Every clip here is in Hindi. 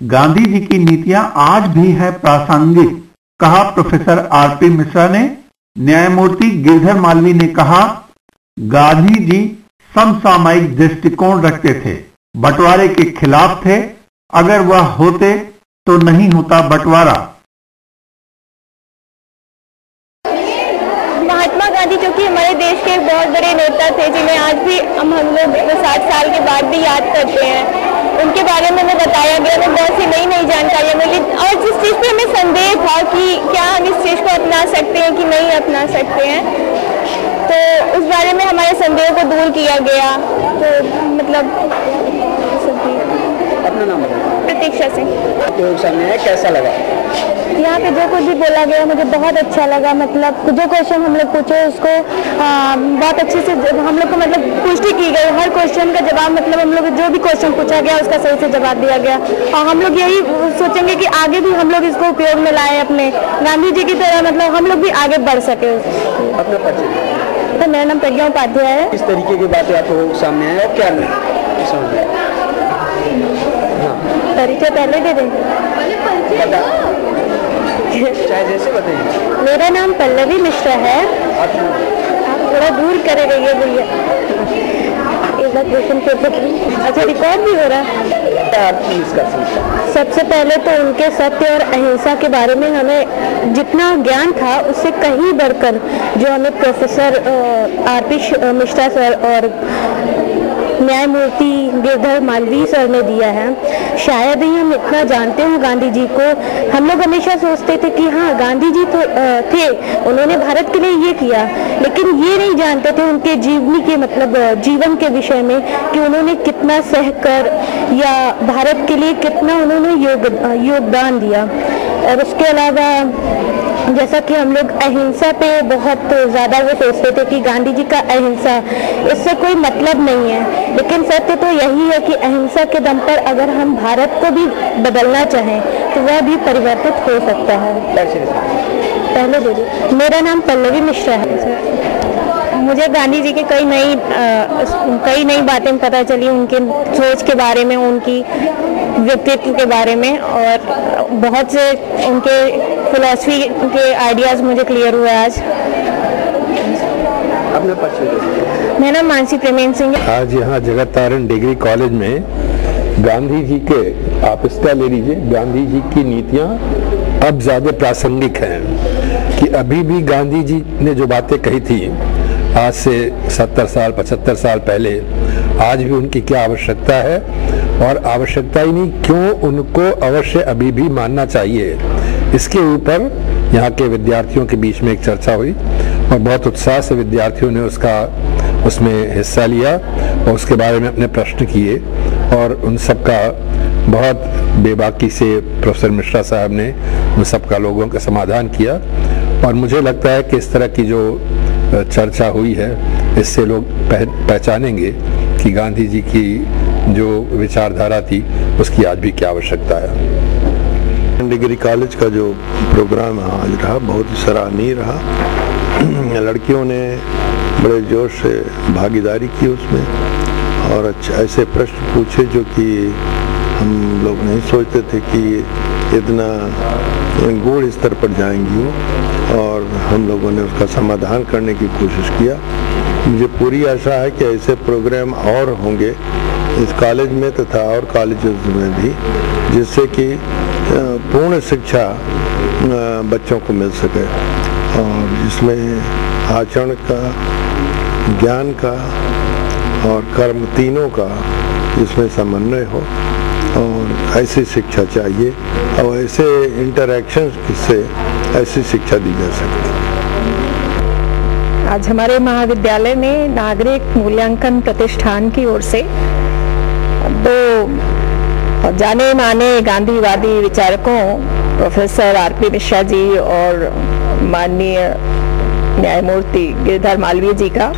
गांधी जी की नीतियां आज भी है प्रासंगिक, कहा प्रोफेसर आरपी मिश्रा ने। न्यायमूर्ति गिरधर मालवी ने कहा, गांधी जी समसामयिक दृष्टिकोण रखते थे, बंटवारे के खिलाफ थे। अगर वह होते तो नहीं होता बंटवारा। महात्मा गांधी जो कि हमारे देश के बहुत बड़े नेता थे, जिन्हें आज भी हम लोग 60 साल के बाद भी याद करते हैं, उनके बारे में हमें बताया गया। हमें बहुत सी नई नई जानकारियाँ मिली और जिस चीज़ पे हमें संदेह था कि क्या हम इस चीज़ को अपना सकते हैं कि नहीं अपना सकते हैं, तो उस बारे में हमारे संदेह को दूर किया गया। तो मतलब अपना नाम प्रतीक्षा सिंह। तो सामने कैसा लगा? यहाँ पे जो कुछ भी बोला गया मुझे बहुत अच्छा लगा। मतलब जो क्वेश्चन हम लोग पूछे उसको बहुत अच्छे से हम लोग को मतलब पुष्टि की गई। हर क्वेश्चन का जवाब मतलब हम लोग जो भी क्वेश्चन पूछा गया उसका सही से जवाब दिया गया। और हम लोग यही सोचेंगे कि आगे भी हम लोग इसको उपयोग में लाए अपने गांधी जी की तरह, मतलब हम लोग भी आगे बढ़ सके। अपना परिचय? तो मेरा नाम प्रज्ञा उपाध्याय है। किस तरीके की बातें आपको सामने आए और क्या समझ आए? परिचय पहले दे देंगे? चाहे जैसे बताइए। मेरा नाम पल्लवी मिश्रा है। आप थोड़ा दूर करे रहिए भैया। अच्छा, रिकॉर्ड भी हो रहा है। सबसे पहले तो उनके सत्य और अहिंसा के बारे में हमें जितना ज्ञान था उससे कहीं बढ़कर जो हमें प्रोफेसर आरपी मिश्रा सर और न्यायमूर्ति गिरधर मालवी सर ने दिया है। शायद ही हम इतना जानते हैं गांधी जी को। हम लोग हमेशा सोचते थे कि हाँ गांधी जी तो थे, उन्होंने भारत के लिए ये किया, लेकिन ये नहीं जानते थे उनके जीवनी के मतलब जीवन के विषय में कि उन्होंने कितना सहकर या भारत के लिए कितना उन्होंने योगदान दिया। और उसके अलावा जैसा कि हम लोग अहिंसा पे बहुत ज़्यादा वो सोचते थे कि गांधी जी का अहिंसा, इससे कोई मतलब नहीं है, लेकिन सत्य तो यही है कि अहिंसा के दम पर अगर हम भारत को भी बदलना चाहें तो वह भी परिवर्तित हो सकता है। पहले दीजिए। मेरा नाम पल्लवी मिश्रा है। मुझे गांधी जी की कई नई बातें पता चली, उनके सोच के बारे में, उनकी व्यक्तित्व के बारे में, और बहुत से उनके फिलॉसफी के आइडियाज़ मुझे क्लियर हुए आज। अपने परिचय? मेरा नाम मानसी प्रेमेन सिंह है। आज यहाँ जगत तारण डिग्री कॉलेज में गांधी जी के, आप इसका ले लीजिए, गांधी जी की नीतियाँ अब ज़्यादा प्रासंगिक हैं कि अभी भी गांधी जी ने जो बातें कही थी आज से 70 साल 75 साल पहले, आज भी उनकी क्या आवश्यकता है, और आवश्यकता ही नहीं क्यों उनको अवश्य अभी भी मानना चाहिए। इसके ऊपर यहाँ के विद्यार्थियों के बीच में एक चर्चा हुई और बहुत उत्साह से विद्यार्थियों ने उसमें हिस्सा लिया और उसके बारे में अपने प्रश्न किए, और उन सब का बहुत बेबाकी से प्रोफेसर मिश्रा साहब ने उन सब का लोगों का समाधान किया। और मुझे लगता है कि इस तरह की जो चर्चा हुई है इससे लोग पहचानेंगे कि गांधी जी की जो विचारधारा थी उसकी आज भी क्या आवश्यकता है। डिग्री कॉलेज का जो प्रोग्राम आज रहा बहुत सराहनीय रहा। लड़कियों ने बड़े जोश से भागीदारी की उसमें, और अच्छा ऐसे प्रश्न पूछे जो कि हम लोग नहीं सोचते थे कि इतना गूढ़ स्तर पर जाएंगी वो, और हम लोगों ने उसका समाधान करने की कोशिश किया। मुझे पूरी आशा है कि ऐसे प्रोग्राम और होंगे इस कॉलेज में तथा और कॉलेजेस में भी, जिससे कि पूर्ण शिक्षा बच्चों को मिल सके, और जिसमें आचरण का, ज्ञान का और कर्म तीनों का इसमें समन्वय हो, और ऐसी शिक्षा चाहिए, और ऐसे इंटरैक्शन से ऐसी शिक्षा दी जा सकती है। आज हमारे महाविद्यालय में नागरिक मूल्यांकन प्रतिष्ठान की ओर से दो जाने माने गांधीवादी विचारकों प्रोफेसर आरपी मिश्रा जी और माननीय न्यायमूर्ति गिरधर मालवीय जी का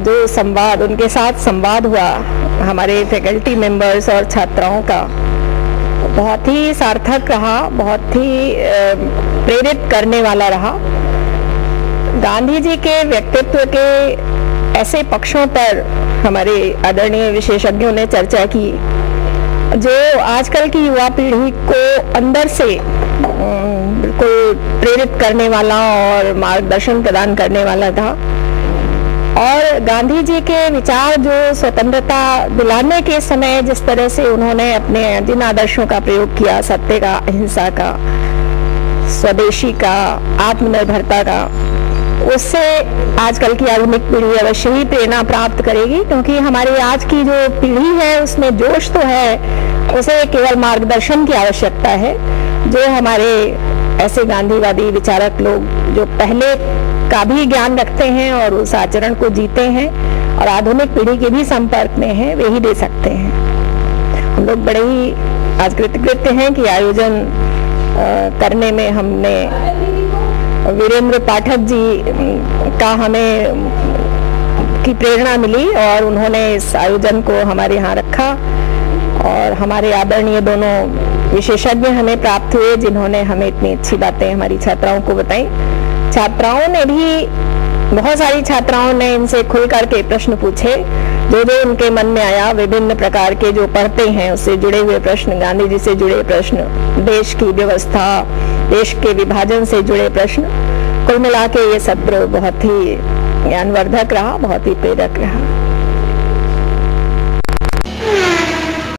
जो संवाद, उनके साथ संवाद हुआ हमारे फैकल्टी मेंबर्स और छात्राओं का, बहुत ही सार्थक रहा, बहुत ही प्रेरित करने वाला रहा। गांधी जी के व्यक्तित्व के ऐसे पक्षों पर हमारे आदरणीय विशेषज्ञों ने चर्चा की जो आजकल की युवा पीढ़ी को अंदर से बिल्कुल प्रेरित करने वाला और मार्गदर्शन प्रदान करने वाला था। और गांधी जी के विचार जो स्वतंत्रता दिलाने के समय जिस तरह से उन्होंने अपने जिन आदर्शों का प्रयोग किया, सत्य का, अहिंसा का, स्वदेशी का, आत्मनिर्भरता का, उससे आजकल की आधुनिक पीढ़ी अवश्य ही प्रेरणा प्राप्त करेगी, क्योंकि हमारी आज की जो पीढ़ी है उसमें जोश तो है, उसे केवल मार्गदर्शन की आवश्यकता है। जो हमारे ऐसे गांधीवादी विचारक लोग जो पहले का भी ज्ञान रखते हैं और उस आचरण को जीते हैं और आधुनिक पीढ़ी के भी संपर्क में हैं, वे ही दे सकते हैं। हम लोग बड़े ही आज कृतज्ञ हैं कि आयोजन करने में हमने वीरेंद्र पाठक जी का हमें की प्रेरणा मिली और उन्होंने इस आयोजन को हमारे यहाँ रखा। और हमारे आदरणीय दोनों विशेषज्ञ हमें प्राप्त हुए जिन्होंने हमें इतनी अच्छी बातें हमारी छात्राओं को बताई। छात्राओं ने भी, बहुत सारी छात्राओं ने इनसे खुल करके प्रश्न पूछे, जो जो उनके मन में आया, विभिन्न प्रकार के जो पढ़ते हैं उससे जुड़े हुए प्रश्न, गांधी जी से जुड़े प्रश्न, देश की व्यवस्था, देश के विभाजन से जुड़े प्रश्न। कुल मिला के ये सत्र बहुत ही ज्ञानवर्धक रहा, बहुत ही प्रेरक रहा।